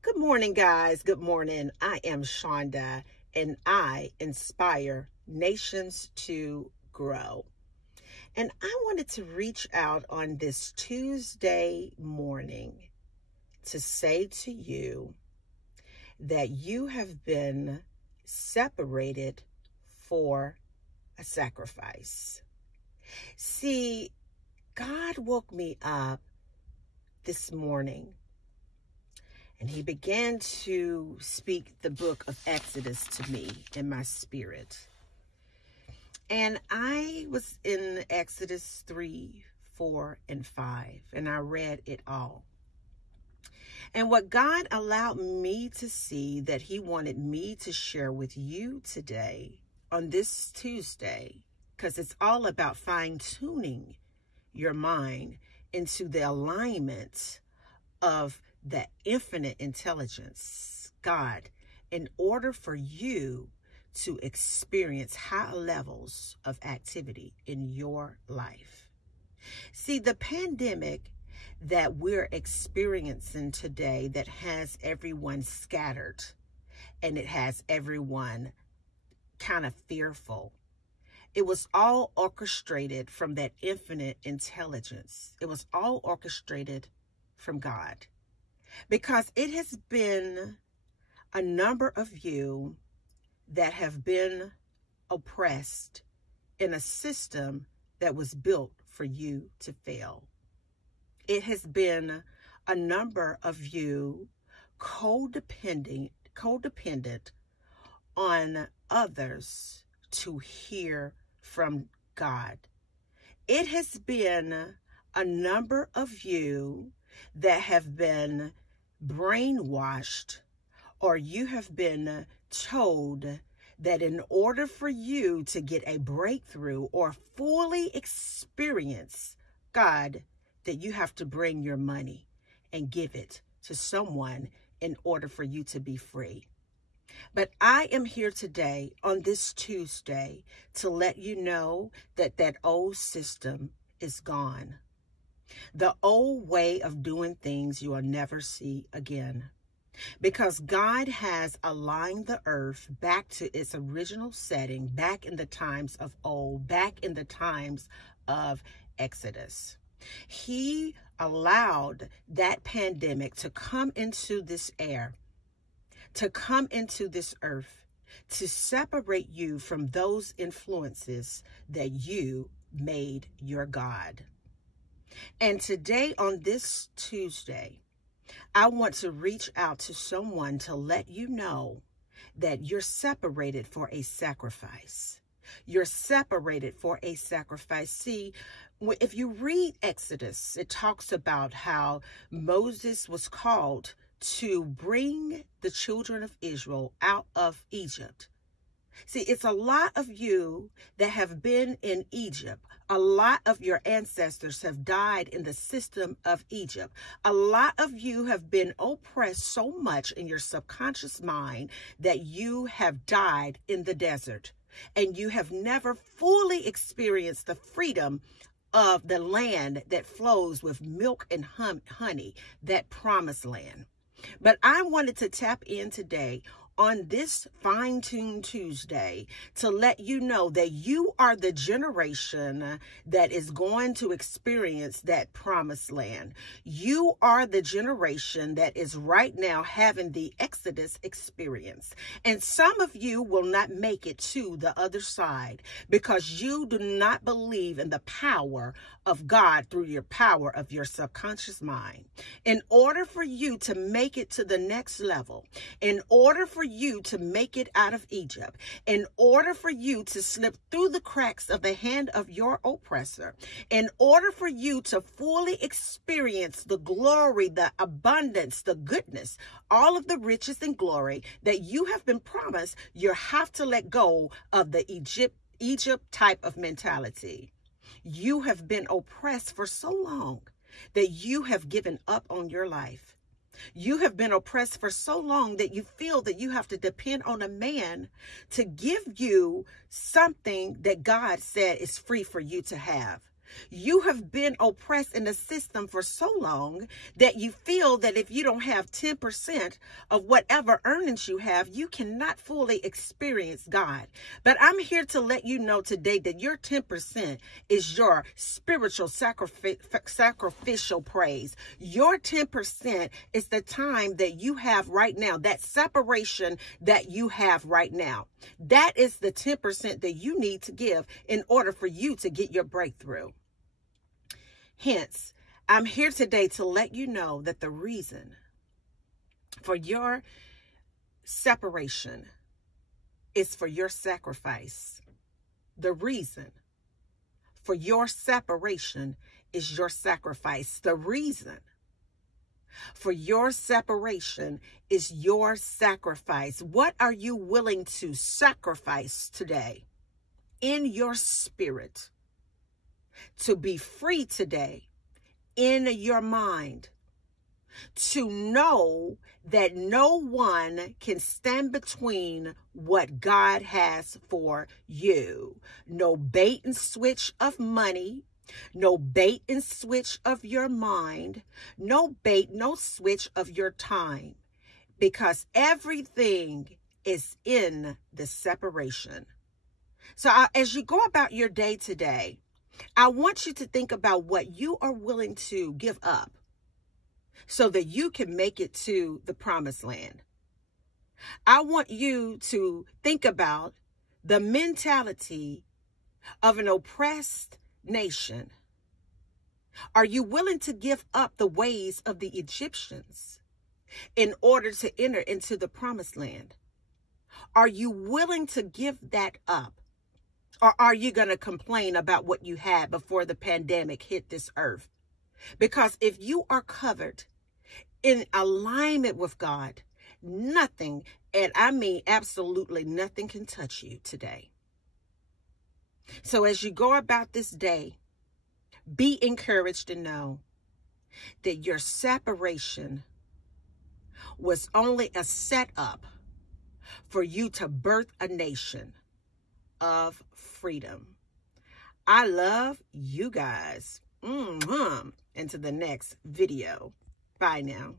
Good morning, guys. Good morning. I am Shonda, and I inspire nations to grow. And I wanted to reach out on this Tuesday morning to say to you that you have been separated for a sacrifice. See, God woke me up this morning, and he began to speak the book of Exodus to me in my spirit. And I was in Exodus 3, 4, and 5, and I read it all. And what God allowed me to see that he wanted me to share with you today on this Tuesday, because it's all about fine-tuning your mind into the alignment of the infinite intelligence, God, in order for you to experience high levels of activity in your life. See, the pandemic that we're experiencing today that has everyone scattered and it has everyone kind of fearful, it was all orchestrated from that infinite intelligence. It was all orchestrated from God. Because it has been a number of you that have been oppressed in a system that was built for you to fail. It has been a number of you codependent on others to hear from God. It has been a number of you that have been brainwashed, or you have been told that in order for you to get a breakthrough or fully experience God, that you have to bring your money and give it to someone in order for you to be free. But I am here today on this Tuesday to let you know that that old system is gone. The old way of doing things you will never see again. Because God has aligned the earth back to its original setting, back in the times of old, back in the times of Exodus. He allowed that pandemic to come into this air, to come into this earth, to separate you from those influences that you made your God. And today, on this Tuesday, I want to reach out to someone to let you know that you're separated for a sacrifice. You're separated for a sacrifice. See, if you read Exodus, it talks about how Moses was called to bring the children of Israel out of Egypt. See, it's a lot of you that have been in Egypt. A lot of your ancestors have died in the system of Egypt. A lot of you have been oppressed so much in your subconscious mind that you have died in the desert. And you have never fully experienced the freedom of the land that flows with milk and honey, that promised land. But I wanted to tap in today on this fine-tuned Tuesday to let you know that you are the generation that is going to experience that promised land. You are the generation that is right now having the Exodus experience. And some of you will not make it to the other side because you do not believe in the power of God through your power of your subconscious mind. In order for you to make it to the next level, in order for you to make it out of Egypt, in order for you to slip through the cracks of the hand of your oppressor, in order for you to fully experience the glory, the abundance, the goodness, all of the riches and glory that you have been promised, you have to let go of the Egypt type of mentality. You have been oppressed for so long that you have given up on your life. You have been oppressed for so long that you feel that you have to depend on a man to give you something that God said is free for you to have. You have been oppressed in the system for so long that you feel that if you don't have 10% of whatever earnings you have, you cannot fully experience God. But I'm here to let you know today that your 10% is your spiritual sacrificial praise. Your 10% is the time that you have right now, that separation that you have right now. That is the 10% that you need to give in order for you to get your breakthrough. Hence, I'm here today to let you know that the reason for your separation is for your sacrifice. The reason for your separation is your sacrifice. The reason for your separation is your sacrifice. What are you willing to sacrifice today in your spirit to be free today in your mind, to know that no one can stand between what God has for you? No bait and switch of money, no bait and switch of your mind, no bait, no switch of your time, because everything is in the separation. So as you go about your day today, I want you to think about what you are willing to give up so that you can make it to the promised land. I want you to think about the mentality of an oppressed nation. Are you willing to give up the ways of the Egyptians in order to enter into the promised land? Are you willing to give that up? Or are you going to complain about what you had before the pandemic hit this earth? Because if you are covered in alignment with God, nothing, and I mean absolutely nothing, can touch you today. So as you go about this day, be encouraged to know that your separation was only a setup for you to birth a nation of freedom. I love you guys. Into the next video. Bye now.